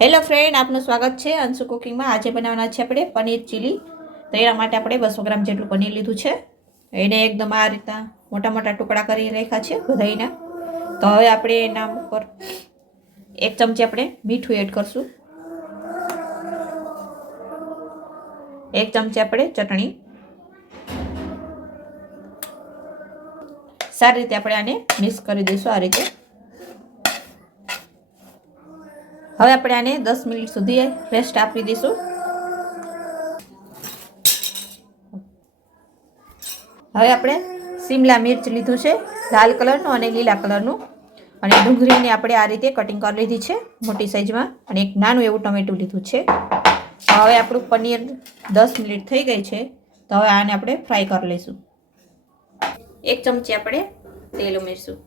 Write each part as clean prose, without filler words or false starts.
Hello friend, આપનું સ્વાગત છે અંશુ કુકિંગમાં। આજે બનાવવાના છે આપણે પનીર ચીલી। તો એના માટે આપણે 200 ગ્રામ જેટલું પનીર લીધું છે। એને એકદમ આ રીતના મોટા મોટા ટુકડા કરી રાખ્યા છે બધાયના। તો હવે આપણે એના ઉપર 1 ચમચી આપણે મીઠું એડ કરશું, 1 ચમચી આપણે ચટણી। સારી રીતે આપણે આને મિક્સ કરી દઈશું આ રીતે। હવે આપણે આને 10 મિનિટ સુધી રેસ્ટ આપી દઈશું। હવે આપણે શિમલા મિર્ચ લીધું છે લાલ કલરનું અને લીલા કલરનું, અને ડુંગળીને આપણે આ રીતે કટિંગ કરી લીધી છે મોટી સાઈઝમાં, અને એક નાનું એવું ટમેટું લીધું છે। હવે આપણું પનીર 10 મિનિટ થઈ ગઈ છે, તો હવે આને આપણે ફ્રાય કરી લઈશું। 1 ચમચી આપણે તેલ ઉમેરશું।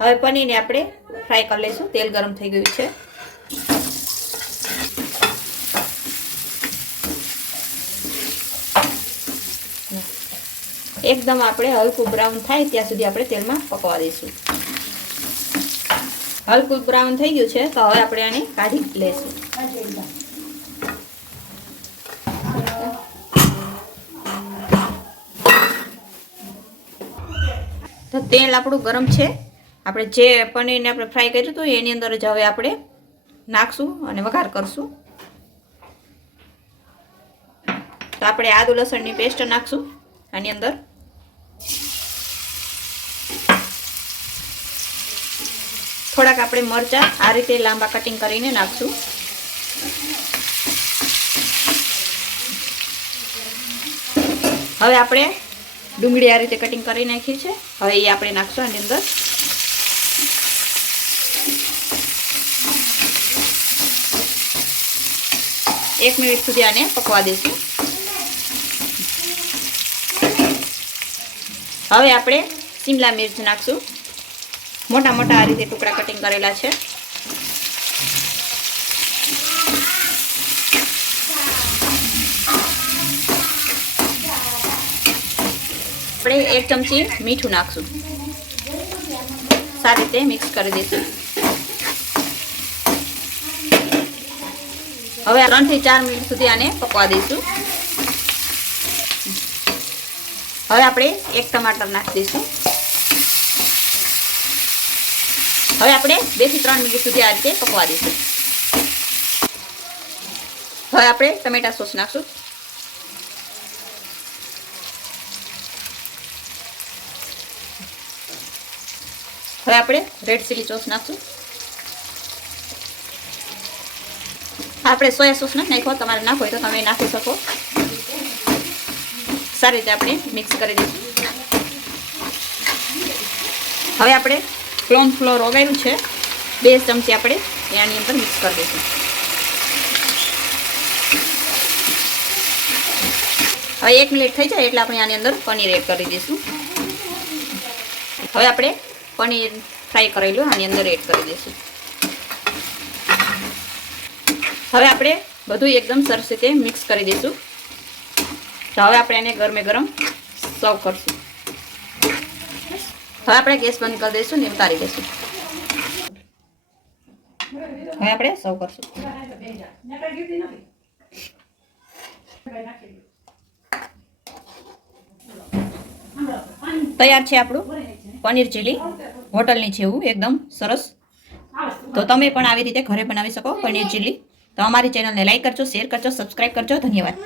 હવે પનીરને આપણે ફ્રાય કરી લઈશું। તેલ ગરમ થઈ ગયું છે। એકદમ આપણે હલકું બ્રાઉન થાય ત્યાં સુધી આપણે તેલમાં પકવા દઈશું। હલકું બ્રાઉન થઈ ગયું છે, તો હવે આપણે આને કાઢી લઈશું। તો તેલ આપણું ગરમ છે। આપણે જે પનીરને આપણે ફ્રાય કર્યું હતું એની અંદર જ હવે આપણે નાખશું અને વઘાર કરશું। તો આપણે આદુ લસણની પેસ્ટ નાખશું આની અંદર। થોડાક આપણે મરચાં આ રીતે લાંબા કટિંગ કરીને નાખશું। હવે આપણે ડુંગળી આ રીતે કટિંગ કરી નાખી છે, હવે એ આપણે નાખશું આની અંદર। એક મિનિટ સુધી આને પકવા દઈશું। હવે આપણે શિમલા મિર્ચ નાખશું, મોટા મોટા આ રીતે ટુકડા કટિંગ કરેલા છે। આપણે 1 ચમચી મીઠું નાખશું, સારી રીતે મિક્સ કરી દઈશું। હવે 3 થી 4 મિનિટ સુધી આને પકવા દઈશું। હવે આપણે 1 ટમાટર નાખી દઈશું। હવે આપણે 2 થી 3 મિનિટ સુધી આ રીતે પકવા દઈશું। હવે આપણે ટમેટા સોસ નાખશું। હવે આપણે રેડ ચીલી સોસ નાખશું। આપણે સોયા સોસ નથી નાખ્યો, તમારે નાખો હોય તો તમે નાખી શકો। સારી રીતે આપણે મિક્સ કરી દઈશું। હવે આપણે કોર્નફ્લોર ઓગાળ્યું છે 2 ચમચી આપણે આની અંદર મિક્સ કરી દઈશું। હવે 1 મિનિટ થઈ જાય એટલે આપણે આની અંદર પનીર એડ કરી દઈશું। હવે આપણે પનીર ફ્રાય કરેલું આની અંદર એડ કરી દઈશું। હવે આપણે બધું એકદમ સરસ રીતે મિક્સ કરી દઈશું। તો હવે આપણે એને ગરમે ગરમ સર્વ કરશું। હવે આપણે ગેસ બંધ કરી દઈશું ને ઉતારી દઈશું। હવે આપણે સર્વ કરશું। તૈયાર છે આપણું પનીર ચીલી, હોટલની જેવું એકદમ સરસ। તો તમે પણ આવી રીતે ઘરે બનાવી શકો પનીર ચીલી। તો અમારી ચેનલને લાઈક કરજો, શેર કરજો, સબસ્ક્રાઈબ કરજો। ધન્યવાદ।